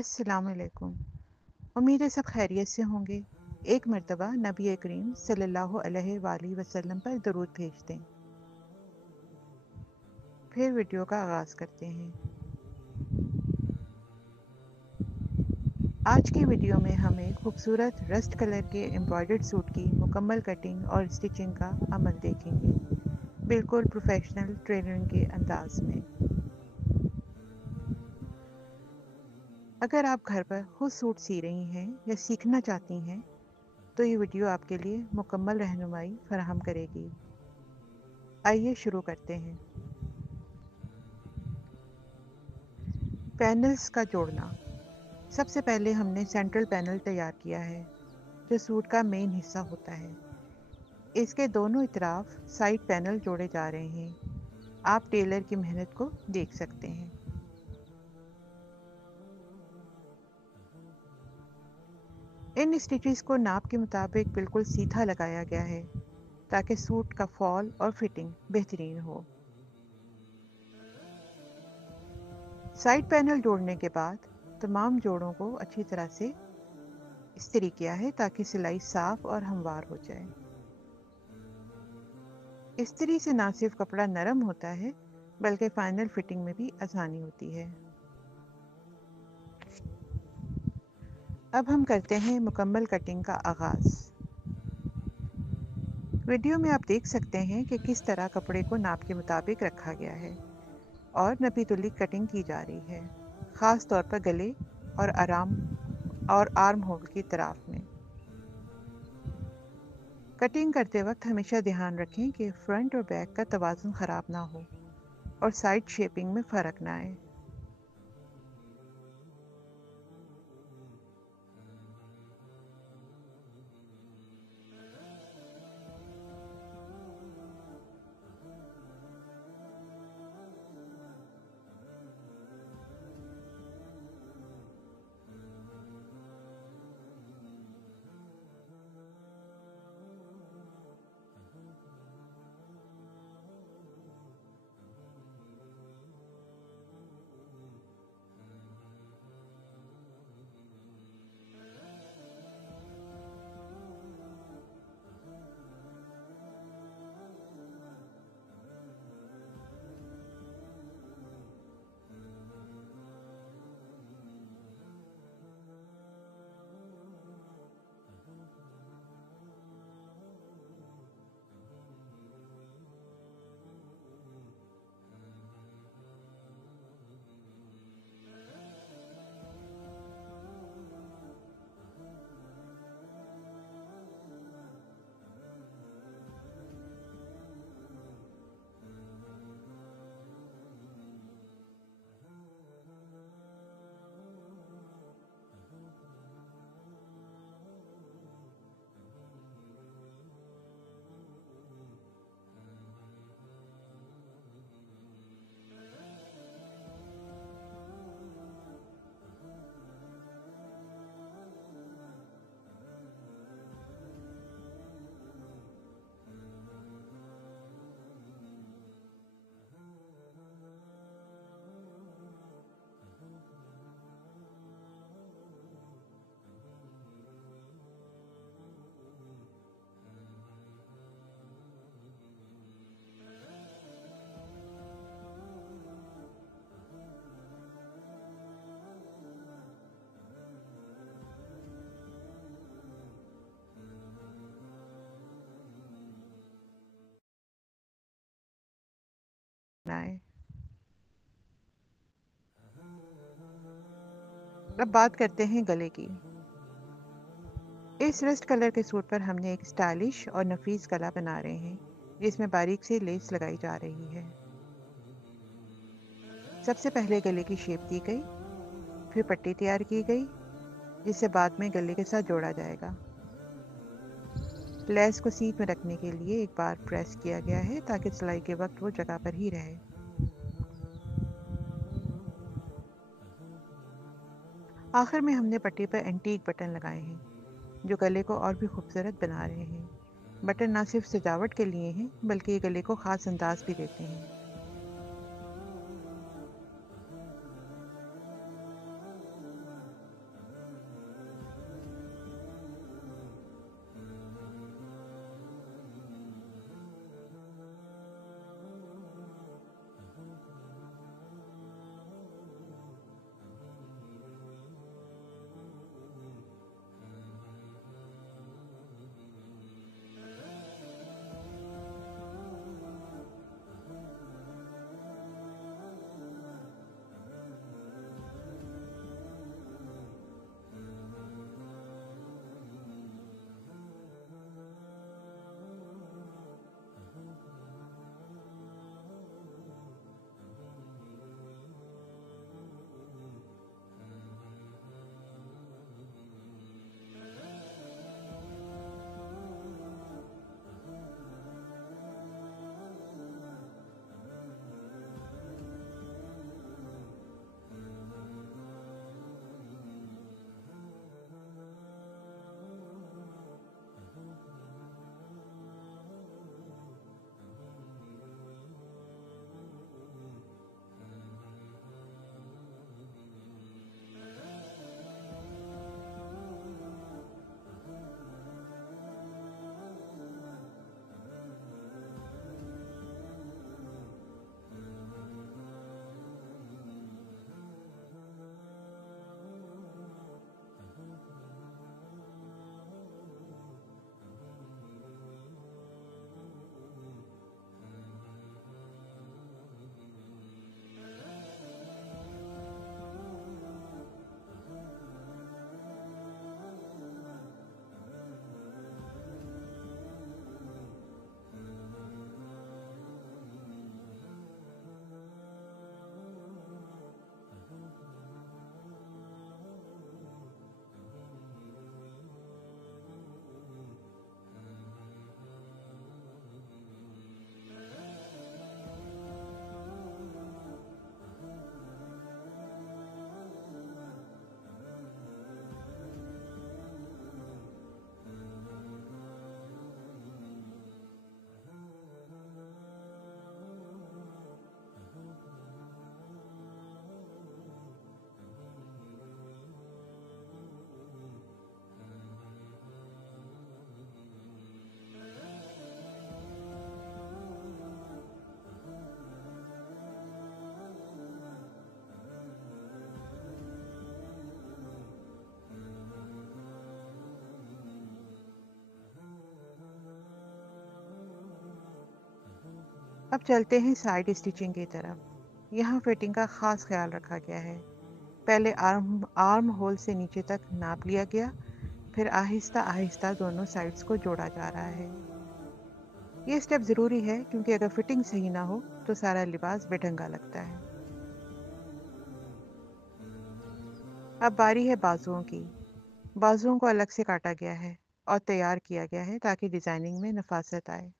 अस्सलाम वालेकुम। उम्मीद है सब खैरियत से होंगे। एक मर्तबा नबी करीम सल्लल्लाहु अलैहि वसल्लम पर दरूद भेज दें। फिर वीडियो का आगाज़ करते हैं। आज की वीडियो में हम एक खूबसूरत रस्ट कलर के एम्ब्रॉयडर्ड सूट की मुकम्मल कटिंग और स्टिचिंग का अमल देखेंगे, बिल्कुल प्रोफेशनल टेलरिंग के अंदाज में। अगर आप घर पर खुद सूट सी रही हैं या सीखना चाहती हैं तो ये वीडियो आपके लिए मुकम्मल रहनुमाई फराहम करेगी। आइए शुरू करते हैं। पैनल्स का जोड़ना। सबसे पहले हमने सेंट्रल पैनल तैयार किया है जो सूट का मेन हिस्सा होता है। इसके दोनों इतराफ साइड पैनल जोड़े जा रहे हैं। आप टेलर की मेहनत को देख सकते हैं। इन स्टिचेस को नाप के मुताबिक बिल्कुल सीधा लगाया गया है ताकि सूट का फॉल और फिटिंग बेहतरीन हो। साइड पैनल जोड़ने के बाद तमाम जोड़ों को अच्छी तरह से इस्त्री किया है ताकि सिलाई साफ और हमवार हो जाए। इस्त्री से ना सिर्फ कपड़ा नरम होता है बल्कि फाइनल फिटिंग में भी आसानी होती है। अब हम करते हैं मुकम्मल कटिंग का आगाज़। वीडियो में आप देख सकते हैं कि किस तरह कपड़े को नाप के मुताबिक रखा गया है और नपी तुली कटिंग की जा रही है, ख़ास तौर पर गले और आर्म होल की तरफ में। कटिंग करते वक्त हमेशा ध्यान रखें कि फ्रंट और बैक का तवाज़ुन ख़राब ना हो और साइड शेपिंग में फ़र्क ना आए। अब बात करते हैं गले की। इस रस्ट कलर के सूट पर हमने एक स्टाइलिश और नफीस गला बना रहे हैं जिसमें बारीक से लेस लगाई जा रही है। सबसे पहले गले की शेप दी गई, फिर पट्टी तैयार की गई जिसे बाद में गले के साथ जोड़ा जाएगा। लेस को सीट में रखने के लिए एक बार प्रेस किया गया है ताकि सिलाई के वक्त वो जगह पर ही रहे। आखिर में हमने पट्टी पर एंटीक बटन लगाए हैं जो गले को और भी खूबसूरत बना रहे हैं। बटन ना सिर्फ सजावट के लिए हैं बल्कि ये गले को ख़ास अंदाज भी देते हैं। अब चलते हैं साइड स्टिचिंग की तरफ। यहाँ फिटिंग का खास ख्याल रखा गया है। पहले आर्म होल से नीचे तक नाप लिया गया, फिर आहिस्ता आहिस्ता दोनों साइड्स को जोड़ा जा रहा है। ये स्टेप ज़रूरी है क्योंकि अगर फिटिंग सही ना हो तो सारा लिबास बेढंगा लगता है। अब बारी है बाजुओं की। बाजुओं को अलग से काटा गया है और तैयार किया गया है ताकि डिज़ाइनिंग में नफासत आए।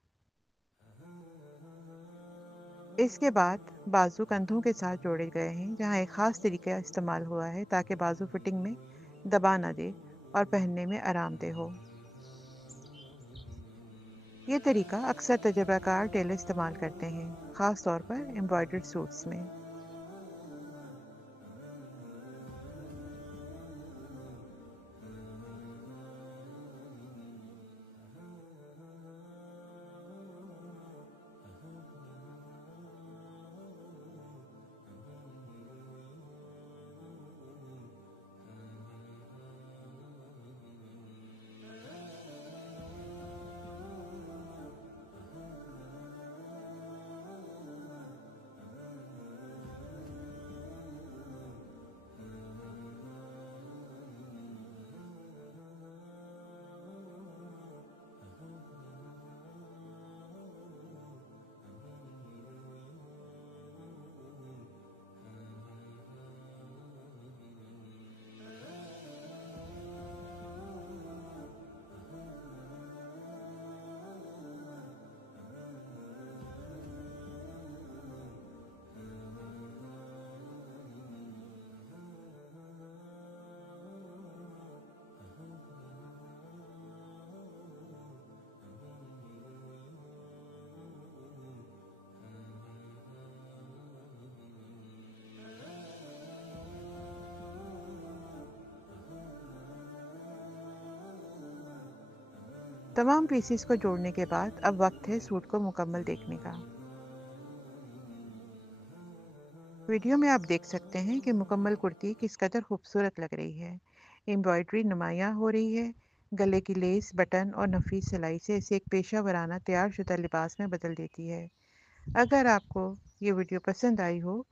इसके बाद बाजू कंधों के साथ जोड़े गए हैं, जहां एक खास तरीका इस्तेमाल हुआ है ताकि बाजू फिटिंग में दबा ना दे और पहनने में आरामदेह हो। ये तरीका अक्सर तजर्बाकार टेलर इस्तेमाल करते हैं, ख़ास तौर पर एम्ब्रॉयडर्ड सूट्स में। तमाम पीसीस को जोड़ने के बाद अब वक्त है सूट को मुकम्मल देखने का। वीडियो में आप देख सकते हैं कि मुकम्मल कुर्ती किस कदर खूबसूरत लग रही है। एम्ब्रॉयडरी नुमायाँ हो रही है, गले की लेस, बटन और नफीस सिलाई से इसे एक पेशा वराना तैयार शुदा लिबास में बदल देती है। अगर आपको ये वीडियो पसंद आई हो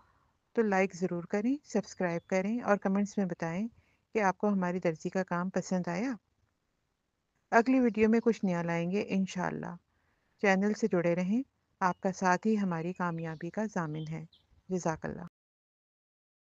तो लाइक ज़रूर करें, सब्सक्राइब करें और कमेंट्स में बताएं कि आपको हमारी दर्जी का काम पसंद आया। अगली वीडियो में कुछ नया लाएंगे इंशाअल्लाह। चैनल से जुड़े रहें, आपका साथ ही हमारी कामयाबी का ज़ामिन है। जज़ाकल्लाह।